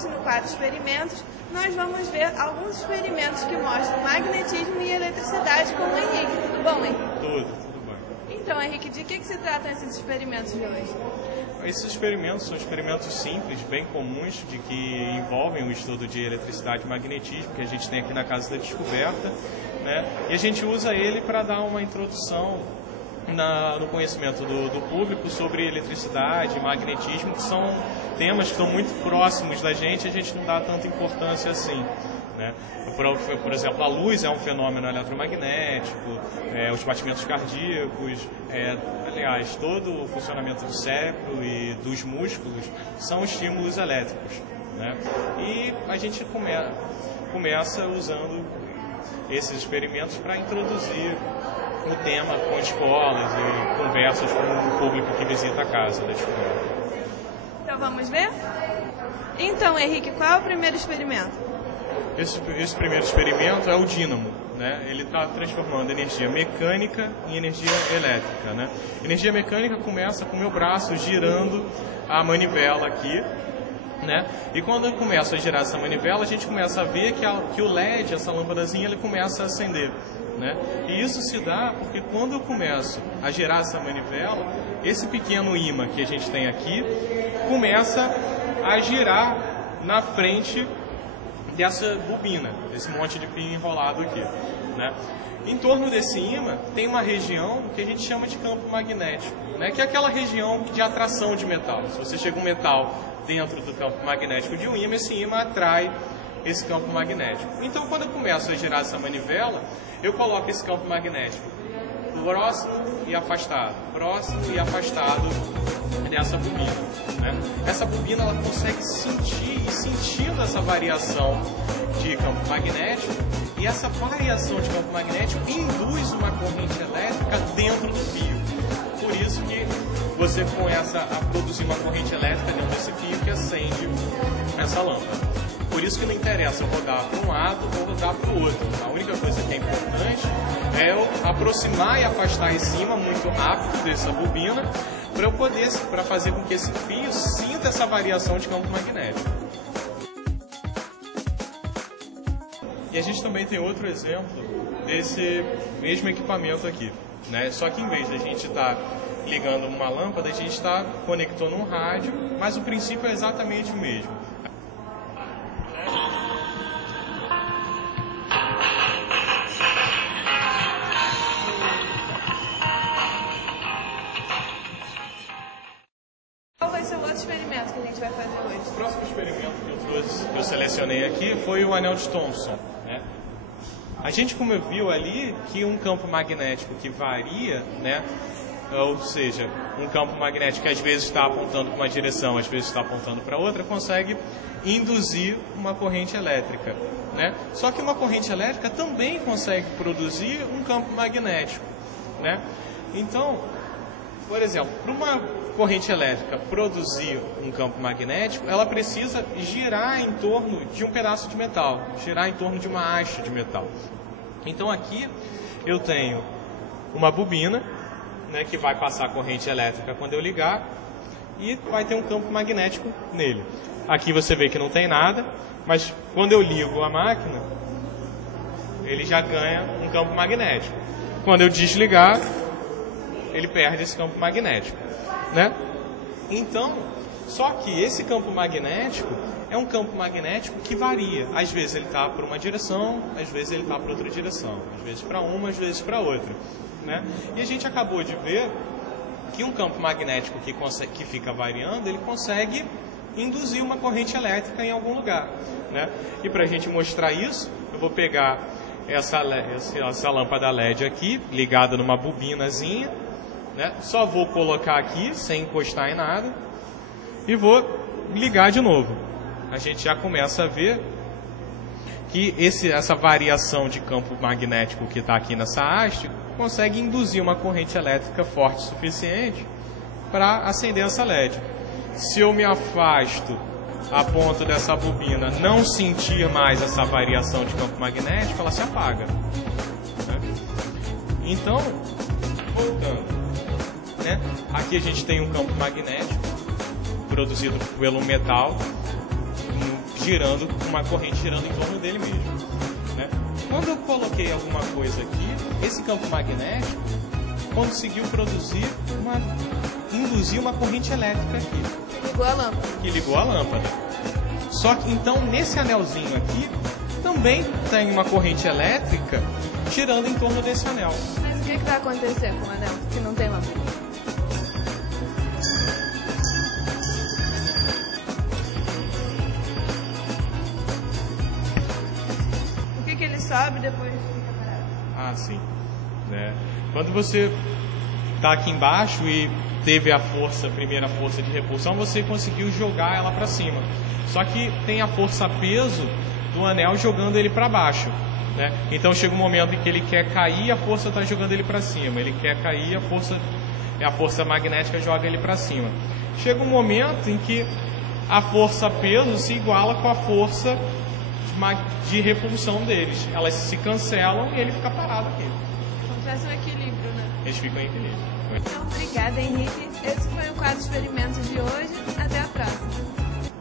hoje, no quadro Experimentos, nós vamos ver alguns experimentos que mostram magnetismo e eletricidade com o Henrique. Tudo bom, Henrique? Tudo bem. Então, Henrique, de que se tratam esses experimentos de hoje? Esses experimentos são experimentos simples, bem comuns, de que envolvem o estudo de eletricidade e magnetismo, que a gente tem aqui na Casa da Descoberta, né? E a gente usa ele para dar uma introdução no conhecimento do público sobre eletricidade e magnetismo, que são temas que estão muito próximos da gente e a gente não dá tanta importância assim, né? Por exemplo, a luz é um fenômeno eletromagnético, os batimentos cardíacos, aliás, todo o funcionamento do cérebro e dos músculos são estímulos elétricos, né? E a gente começa usando esses experimentos para introduzir o tema com escolas e conversas com o público que visita a Casa da Descoberta. Então vamos ver? Então, Henrique, qual é o primeiro experimento? Esse primeiro experimento é o dínamo, né? Ele está transformando energia mecânica em energia elétrica, né? Energia mecânica começa com o meu braço girando a manivela aqui, né? E quando eu começo a girar essa manivela, a gente começa a ver que o LED, essa lâmpadazinha, ele começa a acender, né? E isso se dá porque quando eu começo a girar essa manivela, esse pequeno ímã que a gente tem aqui começa a girar na frente dessa bobina, desse monte de fio enrolado aqui, né? Em torno desse ímã tem uma região que a gente chama de campo magnético, né? Que é aquela região de atração de metal. Se você chega um metal dentro do campo magnético de um ímã, esse ímã atrai esse campo magnético. Então, quando eu começo a girar essa manivela, eu coloco esse campo magnético próximo e afastado dessa bobina, né? Essa bobina ela consegue sentir e sentindo essa variação de campo magnético, e essa variação de campo magnético induz uma corrente elétrica dentro do fio. Por isso que você começa a produzir uma corrente elétrica dentro desse fio que acende essa lâmpada. Por isso que não interessa eu rodar para um lado ou rodar para o outro. A única coisa que é importante é eu aproximar e afastar esse ímã muito rápido dessa bobina para fazer com que esse fio sinta essa variação de campo magnético. E a gente também tem outro exemplo desse mesmo equipamento aqui, né? Só que em vez de a gente estar ligando uma lâmpada, a gente está conectando um rádio, mas o princípio é exatamente o mesmo. Qual vai ser o outro experimento que a gente vai fazer hoje? O próximo experimento que eu selecionei aqui foi o anel de Thomson, né? A gente viu ali que um campo magnético que varia, né? Ou seja, um campo magnético que às vezes está apontando para uma direção, às vezes está apontando para outra, consegue induzir uma corrente elétrica, né? Só que uma corrente elétrica também consegue produzir um campo magnético, né? Então, por exemplo, para uma corrente elétrica produzir um campo magnético, ela precisa girar em torno de um pedaço de metal, girar em torno de uma haste de metal. Então aqui eu tenho uma bobina, né, que vai passar a corrente elétrica quando eu ligar e vai ter um campo magnético nele. Aqui você vê que não tem nada, mas quando eu ligo a máquina, ele já ganha um campo magnético. Quando eu desligar, ele perde esse campo magnético, né? Então, só que esse campo magnético é um campo magnético que varia. Às vezes ele está para uma direção, às vezes ele está para outra direção, às vezes para uma, às vezes para outra, né? E a gente acabou de ver que um campo magnético que fica variando, ele consegue induzir uma corrente elétrica em algum lugar, né? E para a gente mostrar isso, eu vou pegar essa lâmpada LED aqui, ligada numa bobinazinha, né? Só vou colocar aqui, sem encostar em nada, e vou ligar de novo. A gente já começa a ver que essa variação de campo magnético que está aqui nessa haste consegue induzir uma corrente elétrica forte o suficiente para acender essa LED. Se eu me afasto a ponto dessa bobina não sentir mais essa variação de campo magnético, ela se apaga, né? Então, voltando, né? Aqui a gente tem um campo magnético produzido pelo metal girando, uma corrente girando em torno dele mesmo, né? Quando eu coloquei alguma coisa aqui, esse campo magnético conseguiu induzir uma corrente elétrica aqui. Ligou a lâmpada. Que ligou a lâmpada. Só que então nesse anelzinho aqui também tem uma corrente elétrica girando em torno desse anel. Mas o que vai acontecer com o anel que não tem lâmpada? Por que ele sobe e depois fica parado? Ah, sim. Né? Quando você está aqui embaixo e teve a primeira força de repulsão, você conseguiu jogar ela para cima. Só que tem a força-peso do anel jogando ele para baixo, né? Então chega um momento em que ele quer cair, a força está jogando ele para cima. Ele quer cair, a força magnética joga ele para cima. Chega um momento em que a força-peso se iguala com a força de repulsão deles. Elas se cancelam e ele fica parado aqui. Acontece um equilíbrio, né? Eles ficam em equilíbrio. Então, obrigada, Henrique. Esse foi o quadro Experimentos de hoje.